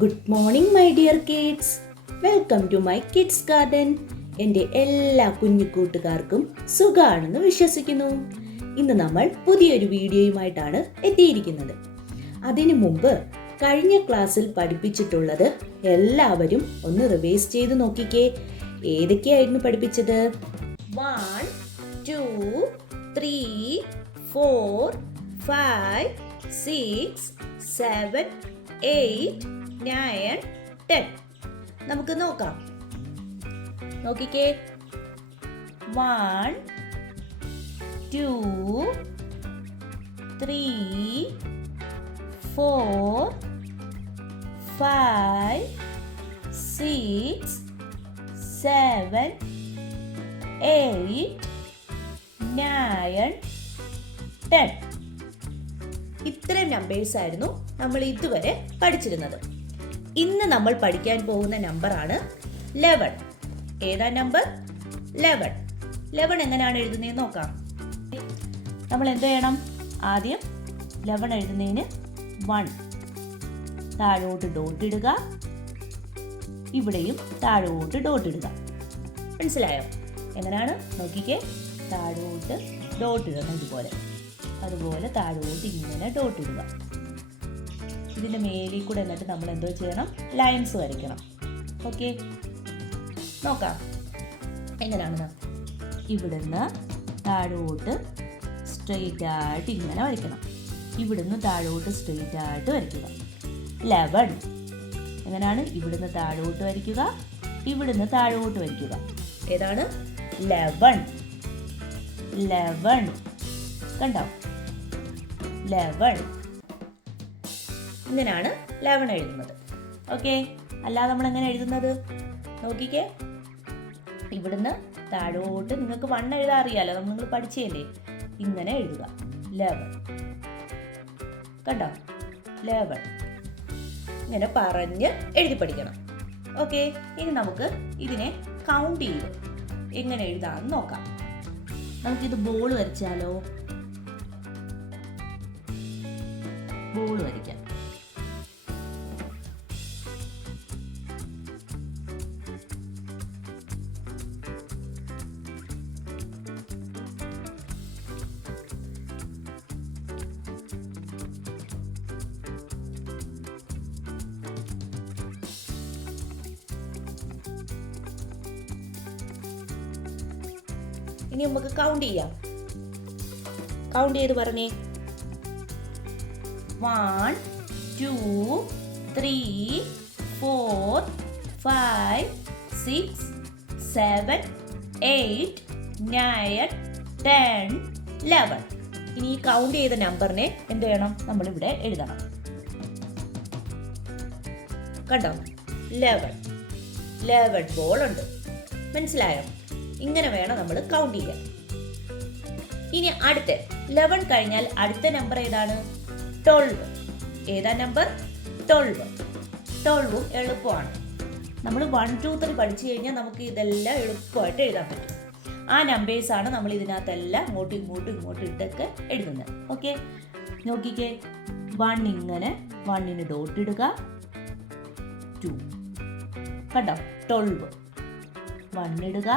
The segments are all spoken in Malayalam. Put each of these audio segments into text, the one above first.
Good morning my dear kids. Welcome to my kids garden. എൻ്റെ എല്ലാ കുഞ്ഞു കൂട്ടുകാർക്കും സുഖാണെന്ന് വിശ്വസിക്കുന്നു. ഇന്ന് നമ്മൾ പുതിയൊരു വീഡിയോയുമായിട്ടാണ് എത്തിയിരിക്കുന്നത്. അതിനു മുമ്പ് കഴിഞ്ഞ ക്ലാസ്സിൽ പഠിപ്പിച്ചിട്ടുള്ളത് എല്ലാവരും ഒന്ന് റിവൈസ് ചെയ്ത് നോക്കിക്കേ. ഏതൊക്കെയായിരുന്നു പഠിപ്പിച്ചത്? 1, 2, 3, 4, 5, 6, 7, 8, 9, 10. നമുക്ക് നോക്കാം. നോക്കിക്കേ. 1, 2, 3, 4, 5, 6, 7, 8, 9, 10. ഇത്രയും നമ്പേഴ്സ് ആയിരുന്നു നമ്മൾ ഇതുവരെ പഠിച്ചിരുന്നത്. ഇന്ന് നമ്മൾ പഠിക്കാൻ പോകുന്ന നമ്പറാണ് 11. ഏതാ നമ്പർ? 11. 11 എങ്ങനെയാണ് എഴുതുന്നതെന്ന് നോക്കാം. നമ്മൾ എന്ത് ചെയ്യണം? ആദ്യം 11 എഴുതുന്നതിന് 1 താഴോട്ട് ഡോട്ട് ഇടുക. ഇവിടെയും താഴോട്ട് ഡോട്ട് ഇടുക. മനസ്സിലായോ? എങ്ങനെയാണ്? നോക്കിക്കേ. താഴോട്ട് ഡോട്ട് ഇടണം ഇതുപോലെ. അതുപോലെ താഴോട്ട് ഇങ്ങനെ ഡോട്ട് ഇടുക. ഇതിൻ്റെ മേലിൽ കൂടെ എന്നിട്ട് നമ്മൾ എന്തോ ചെയ്യണം? ലൈൻസ് വരയ്ക്കണം. ഓക്കെ, നോക്കാം എങ്ങനെയാണെന്ന്. ഇവിടുന്ന് താഴോട്ട് സ്ട്രെയിറ്റ് ആയിട്ട് ഇങ്ങനെ വരയ്ക്കണം. ഇവിടുന്ന് താഴോട്ട് സ്ട്രെയിറ്റ് ആയിട്ട് വരയ്ക്കുക. 11 എങ്ങനെയാണ്? ഇവിടുന്ന് താഴോട്ട് വരയ്ക്കുക, ഇവിടുന്ന് താഴോട്ട് വരയ്ക്കുക. ഏതാണ്? 11. 11 കണ്ടോ? 11 ഇങ്ങനെയാണ് 11 എഴുതുന്നത്. ഓക്കെ, അല്ലാതെ നമ്മൾ എങ്ങനെ എഴുതുന്നത്? നോക്കിക്കേ. ഇവിടുന്ന് താഴോട്ട് നിങ്ങൾക്ക് 1 എഴുതാൻ അറിയാലോ, നിങ്ങൾ പഠിച്ചല്ലേ. ഇങ്ങനെ എഴുതുക. 11 കണ്ടോ? 11 ഇങ്ങനെ പറഞ്ഞ് എഴുതി പഠിക്കണം. ഓക്കെ, ഇനി നമുക്ക് ഇതിനെ കൗണ്ട് ചെയ്ത് എങ്ങനെ എഴുതാമെന്ന് നോക്കാം. നമുക്കിത് ബോൾ വരച്ചാലോ? ബോൾ വരയ്ക്കാം. ഇനി നമുക്ക് കൗണ്ട് ചെയ്യാം. കൗണ്ട് ചെയ്ത് പറഞ്ഞേ. 1, 2, 3, 4, 5, 6, 7, 8, 9, 10, 11. ഇനി ഈ കൗണ്ട് ചെയ്ത നമ്പറിനെ എന്ത് ചെയ്യണം? നമ്മളിവിടെ എഴുതണം. കണ്ടോ? 11 ബോൾ ഉണ്ട്. മനസ്സിലായോ? ഇങ്ങനെ വേണം നമ്മൾ കൗണ്ട് ചെയ്യാൻ. ഇനി അടുത്ത 11 കഴിഞ്ഞാൽ അടുത്ത നമ്പർ ഏതാണ്? 12. ഏതാ നമ്പർ? 12. 12ഉം എളുപ്പമാണ്. നമ്മൾ 1, 2, 3 പഠിച്ചു കഴിഞ്ഞാൽ നമുക്ക് ഇതെല്ലാം എളുപ്പമായിട്ട് എഴുതാൻ പറ്റും. ആ നമ്പേഴ്സാണ് നമ്മൾ ഇതിനകത്തെല്ലാം ഇങ്ങോട്ടും ഇട്ടൊക്കെ എഴുതുന്നത്. ഓക്കെ, നോക്കിക്കേ. 1 ഇങ്ങനെ 1ന് ഡോട്ട് ഇടുക. 2 കണ്ടോ? 12 1 ഇടുക.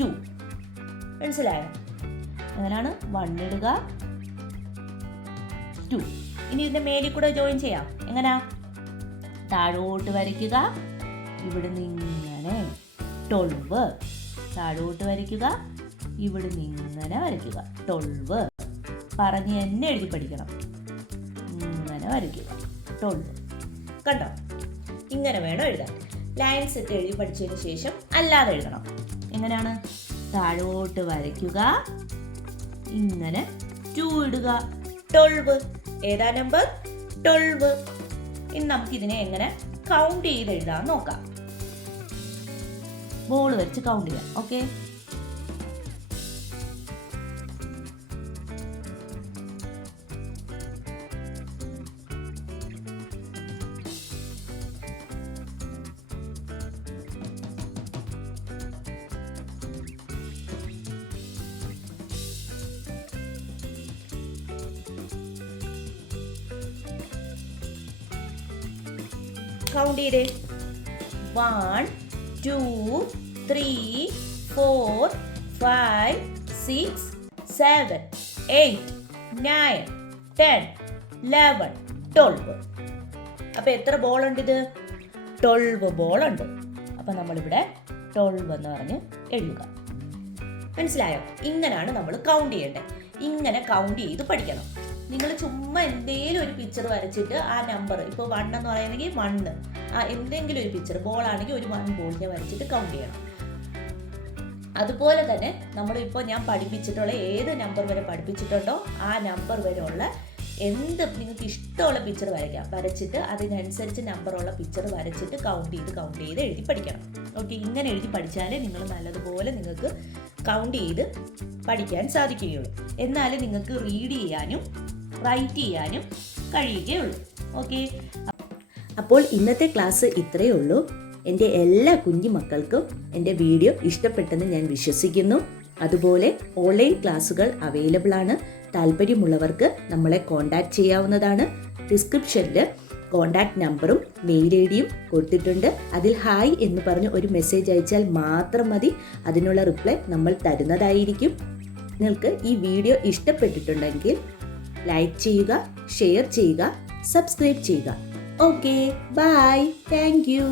2 മനസ്സിലായോ? അങ്ങനെയാണ്. 1 ഇടുക, 2. ഇനി ഇതിന്റെ മേലിൽ കൂടെ ജോയിൻ ചെയ്യാം. എങ്ങനാ? താഴോട്ട് വരയ്ക്കുക. ഇവിടുന്ന് ഇങ്ങനെ 12 താഴോട്ട് വരയ്ക്കുക. ഇവിടുന്ന് ഇങ്ങനെ വരയ്ക്കുക. 12 പറഞ്ഞ് തന്നെ എഴുതി പഠിക്കണം. ഇങ്ങനെ വരയ്ക്കുക. 12 കണ്ടോ? ഇങ്ങനെ വേണം എഴുതാൻ. ലൈൻസ് ഇട്ട് എഴുതി പഠിച്ചതിന് ശേഷം അല്ലാതെ എഴുതണം. എങ്ങനെയാണ്? താഴോട്ട് വരയ്ക്കുക, ഇങ്ങനെ 2 ഇടുക. 12 ഏതാ നമ്പർ? 12. ഇനി നമുക്ക് ഇതിനെ എങ്ങനെ കൗണ്ട് ചെയ്ത് എഴുതാൻ നോക്കാം. ബോൾ വെച്ച് കൗണ്ട് ചെയ്യാം. ഓക്കെ, കൗണ്ട് ചെയ്തേ. 1 2 3 4 5 6 7 8 9 10 11 12. അപ്പോൾ എത്ര ബോൾ ഉണ്ട്? ഇത് 12 ബോൾ ഉണ്ട്. അപ്പം നമ്മളിവിടെ 12 എന്ന് പറഞ്ഞ് എഴുതുക. മനസ്സിലായോ? ഇങ്ങനെയാണ് നമ്മൾ കൗണ്ട് ചെയ്യേണ്ടത്. ഇങ്ങനെ കൗണ്ട് ചെയ്ത് പഠിക്കണം. നിങ്ങൾ ചുമ്മാ എന്തെങ്കിലും ഒരു പിക്ചർ വരച്ചിട്ട് ആ നമ്പർ, ഇപ്പോൾ 1 എന്ന് പറയുകയാണെങ്കിൽ 1, എന്തെങ്കിലും ഒരു പിക്ചർ, ബോളാണെങ്കിൽ ഒരു 1 ബോളിനെ വരച്ചിട്ട് കൗണ്ട് ചെയ്യണം. അതുപോലെ തന്നെ നമ്മളിപ്പോൾ ഞാൻ പഠിപ്പിച്ചിട്ടുള്ള ഏത് നമ്പർ വരെ പഠിപ്പിച്ചിട്ടുണ്ടോ ആ നമ്പർ വരെ ഉള്ള എന്ത് നിങ്ങൾക്ക് ഇഷ്ടമുള്ള പിക്ചർ വരച്ചിട്ട് അതിനനുസരിച്ച് നമ്പറുള്ള പിക്ചർ വരച്ചിട്ട് കൗണ്ട് ചെയ്ത് എഴുതി പഠിക്കണം. ഓക്കെ, ഇങ്ങനെ എഴുതി പഠിച്ചാലേ നിങ്ങൾ നല്ലതുപോലെ നിങ്ങൾക്ക് കൗണ്ട് ചെയ്ത് പഠിക്കാൻ സാധിക്കുകയുള്ളൂ. എന്നാലും നിങ്ങൾക്ക് റീഡ് ചെയ്യാനും റൈറ്റ് ചെയ്യാനും കഴിയുകയുള്ളൂ. ഓക്കെ, അപ്പോൾ ഇന്നത്തെ ക്ലാസ് ഇത്രയേ ഉള്ളൂ. എൻ്റെ എല്ലാ കുഞ്ഞു മക്കൾക്കും എൻ്റെ വീഡിയോ ഇഷ്ടപ്പെട്ടെന്ന് ഞാൻ വിശ്വസിക്കുന്നു. അതുപോലെ ഓൺലൈൻ ക്ലാസ്സുകൾ അവൈലബിൾ ആണ്. താല്പര്യമുള്ളവർക്ക് നമ്മളെ കോൺടാക്ട് ചെയ്യാവുന്നതാണ്. ഡിസ്ക്രിപ്ഷനിൽ കോൺടാക്ട് നമ്പറും മെയിൽ ഐ ഡിയും കൊടുത്തിട്ടുണ്ട്. അതിൽ ഹായ് എന്ന് പറഞ്ഞ് ഒരു മെസ്സേജ് അയച്ചാൽ മാത്രം മതി. അതിനുള്ള റിപ്ലൈ നമ്മൾ തരുന്നതായിരിക്കും. നിങ്ങൾക്ക് ഈ വീഡിയോ ഇഷ്ടപ്പെട്ടിട്ടുണ്ടെങ്കിൽ ലൈക്ക് ചെയ്യുക, ഷെയർ ചെയ്യുക, സബ്സ്ക്രൈബ് ചെയ്യുക. Okay, bye, thank U.